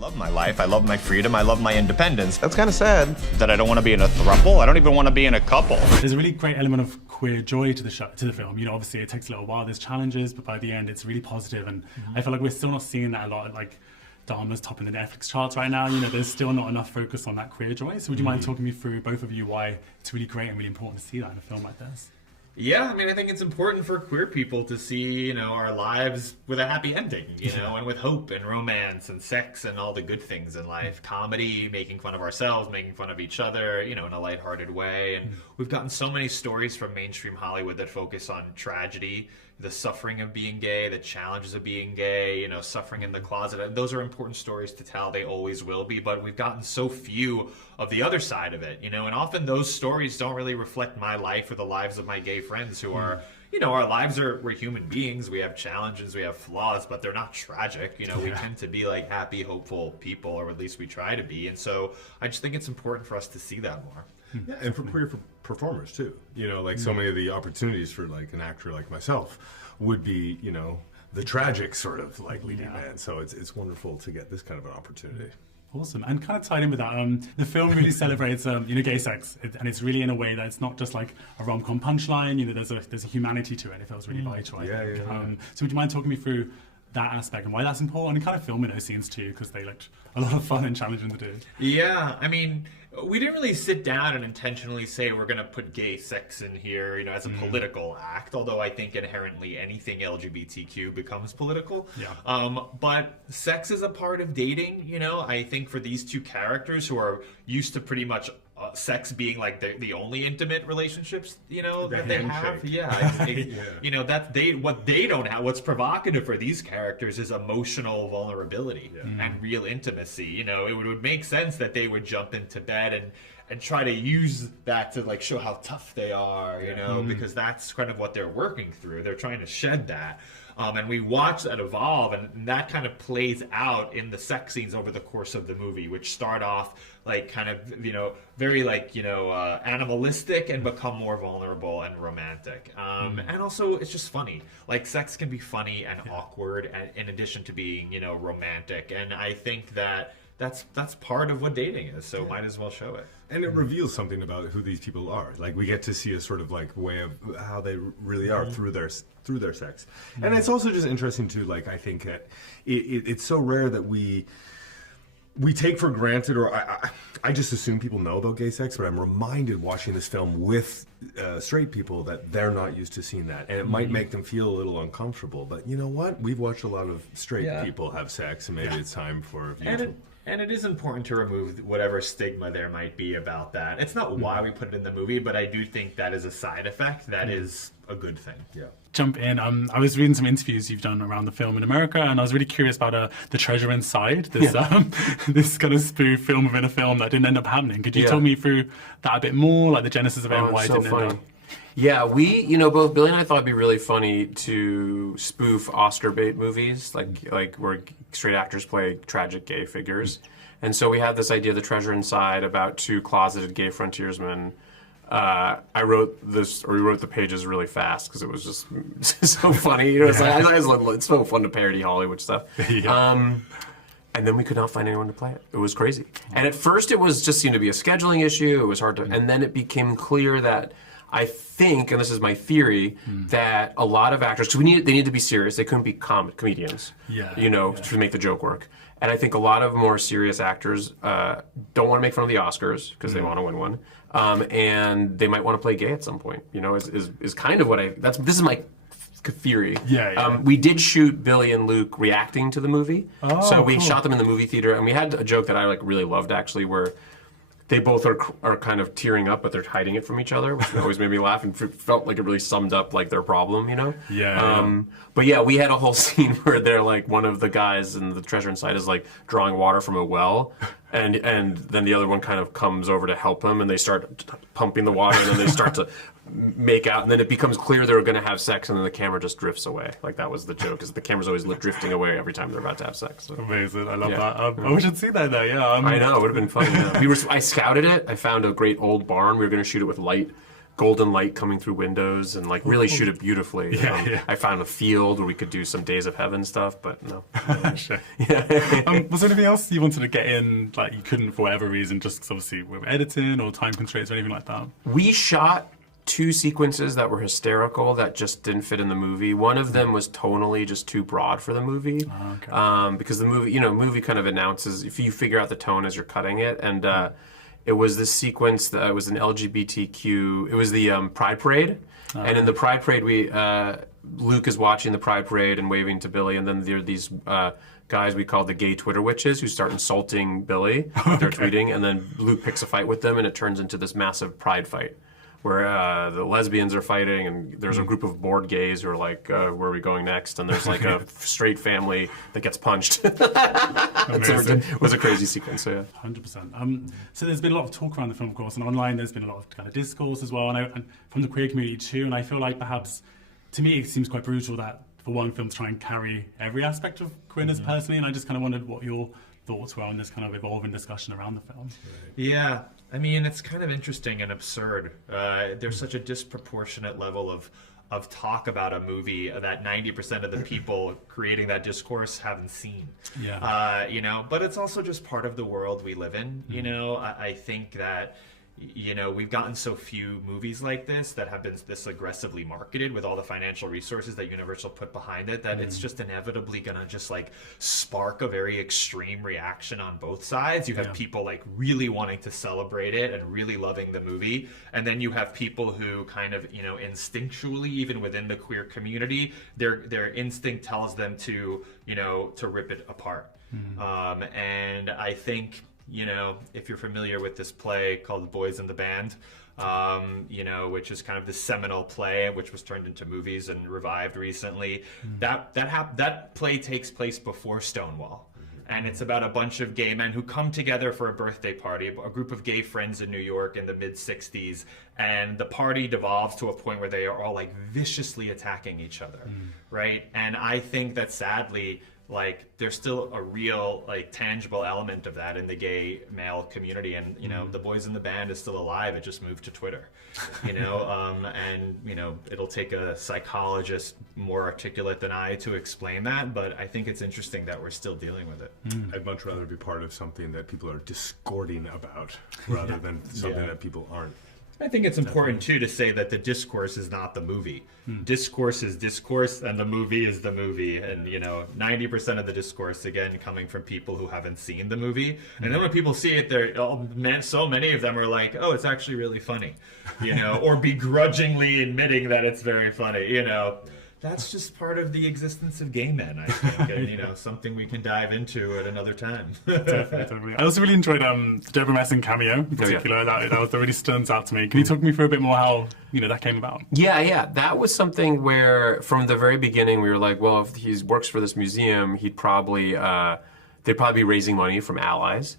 love my life. I love my freedom. I love my independence. That's kind of sad. That I don't want to be in a throuple. I don't even want to be in a couple. There's a really great element of queer joy to the film. You know, obviously it takes a little while. There's challenges, but by the end, it's really positive. And I feel like we're still not seeing that a lot. Like Dharma's topping the Netflix charts right now. You know, there's still not enough focus on that queer joy. So would you mind talking me through, both of you, why it's really great and really important to see that in a film like this? Yeah, I mean, I think it's important for queer people to see, you know, our lives with a happy ending, you know, and with hope and romance and sex and all the good things in life. Comedy, making fun of ourselves, making fun of each other, you know, in a lighthearted way. And we've gotten so many stories from mainstream Hollywood that focus on tragedy, the suffering of being gay, the challenges of being gay, you know, suffering in the closet. And those are important stories to tell. They always will be. But we've gotten so few of the other side of it, you know, and often those stories don't really reflect my life or the lives of my gay friends who are, you know, our lives we're human beings. We have challenges, we have flaws, but they're not tragic. You know, we tend to be like happy, hopeful people, or at least we try to be. And so I just think it's important for us to see that more. Yeah, and for queer performers too. You know, like so many of the opportunities for like an actor like myself would be, you know, the tragic sort of like leading man. So it's wonderful to get this kind of an opportunity. Awesome. And kind of tied in with that, the film really celebrates, you know, gay sex. And it's really in a way that it's not just like a rom-com punchline. You know, there's a humanity to it. It feels really vital, I think. So would you mind talking me through that aspect and why that's important, and kind of filming those scenes too, because they looked a lot of fun and challenging to do? Yeah, I mean, we didn't really sit down and intentionally say we're going to put gay sex in here, you know, as a political act, although I think inherently anything LGBTQ becomes political. But sex is a part of dating, you know. I think for these two characters who are used to pretty much sex being like the only intimate relationships, you know, that they have. You know, that what they don't have, what's provocative for these characters is emotional vulnerability and real intimacy. You know, it would make sense that they would jump into bed and try to use that to like show how tough they are, you know, because that's kind of what they're working through. They're trying to shed that. And we watch that evolve, and that kind of plays out in the sex scenes over the course of the movie, which start off like kind of, you know, very like, you know, animalistic and become more vulnerable and romantic. And also it's just funny. Like sex can be funny and awkward, and in addition to being, you know, romantic. And I think that that's part of what dating is, so might as well show it. And it reveals something about who these people are. Like we get to see a sort of like way of how they really are through their sex. And it's also just interesting too, like I think that it's so rare that we take for granted, or I just assume people know about gay sex, but I'm reminded watching this film with straight people that they're not used to seeing that. And it might make them feel a little uncomfortable, but you know what? We've watched a lot of straight people have sex, and maybe it's time for And it is important to remove whatever stigma there might be about that. It's not why we put it in the movie, but I do think that is a side effect. That is a good thing. Yeah. Jump in. I was reading some interviews you've done around the film in America, and I was really curious about The Treasure Inside, this this kind of spoof film within a film that didn't end up happening. Could you talk me through that a bit more, like the genesis of it and why it didn't end up? Yeah, you know, both Billy and I thought it'd be really funny to spoof Oscar bait movies, like where straight actors play tragic gay figures. And so we had this idea, The Treasure Inside, about two closeted gay frontiersmen. We wrote the pages really fast because it was just so funny. You know, it's so fun to parody Hollywood stuff. And then we could not find anyone to play it. It was crazy. And at first it was just seemed to be a scheduling issue. It was hard to, and then it became clear that I think, and this is my theory, that a lot of actors, because they need to be serious. They couldn't be comedians, to make the joke work. And I think a lot of more serious actors don't want to make fun of the Oscars because they want to win one, and they might want to play gay at some point. You know, is kind of what this is my theory. We did shoot Billy and Luke reacting to the movie, so we shot them in the movie theater, and we had a joke that I really loved actually, where they both are kind of tearing up, but they're hiding it from each other, which always made me laugh and felt like it really summed up like their problem, you know? But yeah, we had a whole scene where they're like, one of the guys in The Treasure Inside is like drawing water from a well, and then the other one kind of comes over to help him, and they start pumping the water, and then they start to make out, and then it becomes clear they're going to have sex, and then the camera just drifts away. Like that was the joke, because the camera's always drifting away every time they're about to have sex. So. Amazing, I love that. We should see that though. I know, it would have been fun. I scouted it. I found a great old barn. We were going to shoot it with light golden light coming through windows and like really shoot it beautifully. I found a field where we could do some Days of Heaven stuff, but no. Sure. Was there anything else you wanted to get in, like you couldn't for whatever reason, just 'cause obviously with editing or time constraints or anything like that? We shot 2 sequences that were hysterical that just didn't fit in the movie. One of them was tonally just too broad for the movie, because the movie kind of announces, if you figure out the tone as you're cutting it, and it was this sequence that was an LGBTQ. It was the Pride Parade, and in the Pride Parade, Luke is watching the Pride Parade and waving to Billy, and then there are these guys we call the gay Twitter witches who start insulting Billy. They're tweeting, and then Luke picks a fight with them, and it turns into this massive pride fight, where the lesbians are fighting, and there's a group of bored gays who are like, where are we going next? And there's like a straight family that gets punched. It was a crazy sequence, so yeah. 100%. So there's been a lot of talk around the film, of course, and online there's been a lot of kind of discourse as well, and from the queer community too, and I feel like perhaps, to me, it seems quite brutal that for one film to try and carry every aspect of queerness personally, and I just kind of wondered what your thoughts were on this kind of evolving discussion around the film. Yeah, I mean, it's kind of interesting and absurd. There's such a disproportionate level of talk about a movie that 90% of the people creating that discourse haven't seen. Yeah. You know, but it's also just part of the world we live in. You know, I think that, you know, we've gotten so few movies like this that have been this aggressively marketed with all the financial resources that Universal put behind it, that it's just inevitably gonna just like spark a very extreme reaction on both sides. You have people like really wanting to celebrate it and really loving the movie, and then you have people who kind of, you know, instinctually, even within the queer community, their instinct tells them to, you know, to rip it apart. And I think, you know, if you're familiar with this play called Boys in the Band, you know, which is kind of the seminal play, which was turned into movies and revived recently, that play takes place before Stonewall. And it's about a bunch of gay men who come together for a birthday party, a group of gay friends in New York in the mid-'60s, and the party devolves to a point where they are all like viciously attacking each other, right? And I think that sadly, like, there's still a real, like, tangible element of that in the gay male community, and, you know, the Boys in the Band is still alive. It just moved to Twitter, you know, and, you know, it'll take a psychologist more articulate than I to explain that, but I think it's interesting that we're still dealing with it. I'd much rather be part of something that people are discording about rather than something that people aren't. I think it's important, too, to say that the discourse is not the movie. Discourse is discourse, and the movie is the movie. And, you know, 90% of the discourse, again, coming from people who haven't seen the movie. And then when people see it, so many of them are like, oh, it's actually really funny, you know, or begrudgingly admitting that it's very funny, you know. That's just part of the existence of gay men, I think, and, you know, something we can dive into at another time. Definitely. I also really enjoyed the Debra Messing cameo in particular. That really stands out to me. Can you talk me through a bit more how, you know, that came about? Yeah. That was something where, from the very beginning, we were like, well, if he works for this museum, he'd probably they'd probably be raising money from allies,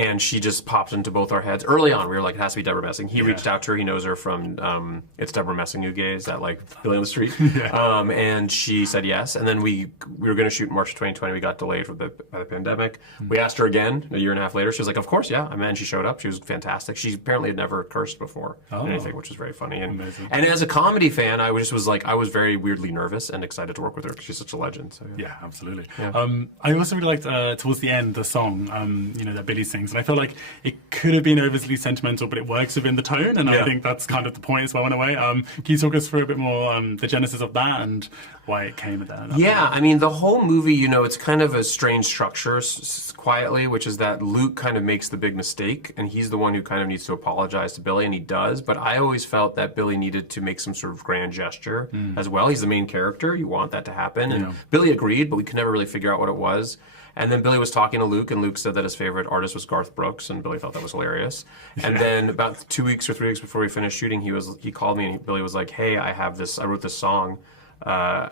and she just popped into both our heads. Early on, we were like, it has to be Debra Messing. He reached out to her. He knows her from It's Debra Messing Who Gays at like Billy on the Street. And she said yes. And then we were going to shoot in March of 2020. We got delayed by the pandemic. We asked her again a year and a half later. She was like, of course, yeah. And she showed up. She was fantastic. She apparently had never cursed before in anything, which was very funny. And as a comedy fan, I was very weirdly nervous and excited to work with her because she's such a legend. So, yeah, absolutely. Yeah. I also really liked, towards the end, the song, you know, that Billy sings. And I feel like it could have been overly sentimental, but it works within the tone, and I think that's kind of the point as well in a way. Can you talk us through a bit more the genesis of that and why it came at that? Yeah, I mean, the whole movie, you know, it's kind of a strange structure, quietly, which is that Luke kind of makes the big mistake, and he's the one who kind of needs to apologize to Billy, and he does, but I always felt that Billy needed to make some sort of grand gesture as well. He's the main character. You want that to happen, and Billy agreed, but we could never really figure out what it was. And then Billy was talking to Luke, and Luke said that his favorite artist was Garth Brooks, and Billy thought that was hilarious. And then about 2 weeks or 3 weeks before we finished shooting, he called me, and Billy was like, hey, I wrote this song. I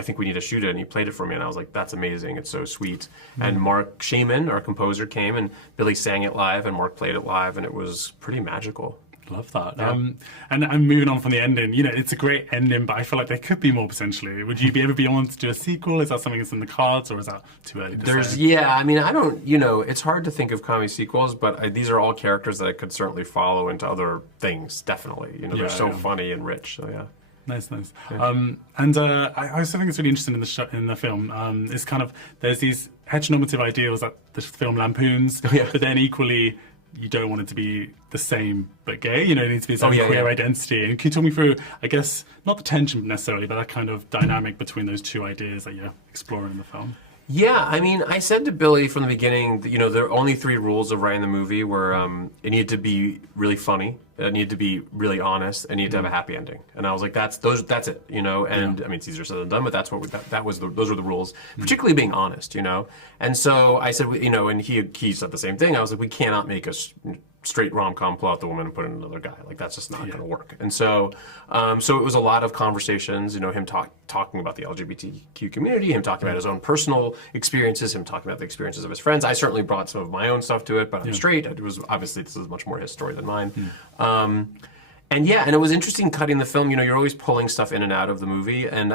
think we need to shoot it, and he played it for me, and I was like, that's amazing, it's so sweet. And Mark Shaman, our composer, came, and Billy sang it live, and Mark played it live, and it was pretty magical. Love that. And I'm moving on from the ending. You know, it's a great ending, but I feel like there could be more potentially. Would you ever be on to do a sequel? Is that something that's in the cards, or is that too early to say? Yeah, I mean, I don't, you know, it's hard to think of comedy sequels, but these are all characters that I could certainly follow into other things, definitely. You know, they're so funny and rich, so yeah. Nice. And I also think it's really interesting in the film. It's kind of, there's these heteronormative ideals that the film lampoons, but then equally, you don't want it to be the same but gay. You know, it needs to be its own queer identity. And can you talk me through, I guess, not the tension necessarily, but that kind of dynamic between those two ideas that you're exploring in the film? Yeah, I mean, I said to Billy from the beginning, that, you know, there are only 3 rules of writing the movie were it needed to be really funny, it needed to be really honest, and it needed to have a happy ending. And I was like, that's it, you know. And I mean, it's easier said than done, but that's what those were the rules, particularly being honest, you know. And so I said, you know, and he said the same thing. I was like, we cannot make a straight rom-com, pull out the woman and put in another guy. Like, that's just not going to work. And so so it was a lot of conversations, you know, him talking about the LGBTQ community, him talking about his own personal experiences, him talking about the experiences of his friends. I certainly brought some of my own stuff to it, but I'm straight. It was obviously, this is much more his story than mine. And it was interesting cutting the film. You know, you're always pulling stuff in and out of the movie, and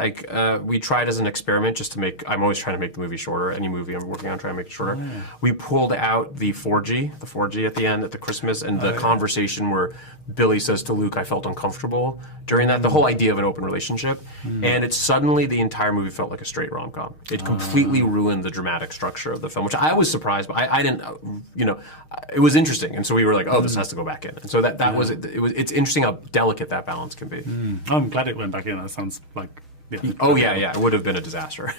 we tried as an experiment just to make. I'm always trying to make the movie shorter. Any movie I'm working on, trying to make it shorter. We pulled out the 4G at the end at the Christmas, and the conversation where Billy says to Luke, "I felt uncomfortable" during that. The whole idea of an open relationship, and it's suddenly the entire movie felt like a straight rom-com. It completely ruined the dramatic structure of the film, which I was surprised by. I didn't, you know, it was interesting, and so we were like, "Oh, this has to go back in." And so that was it. It's interesting how delicate that balance can be. I'm glad it went back in. That sounds like... It would have been a disaster.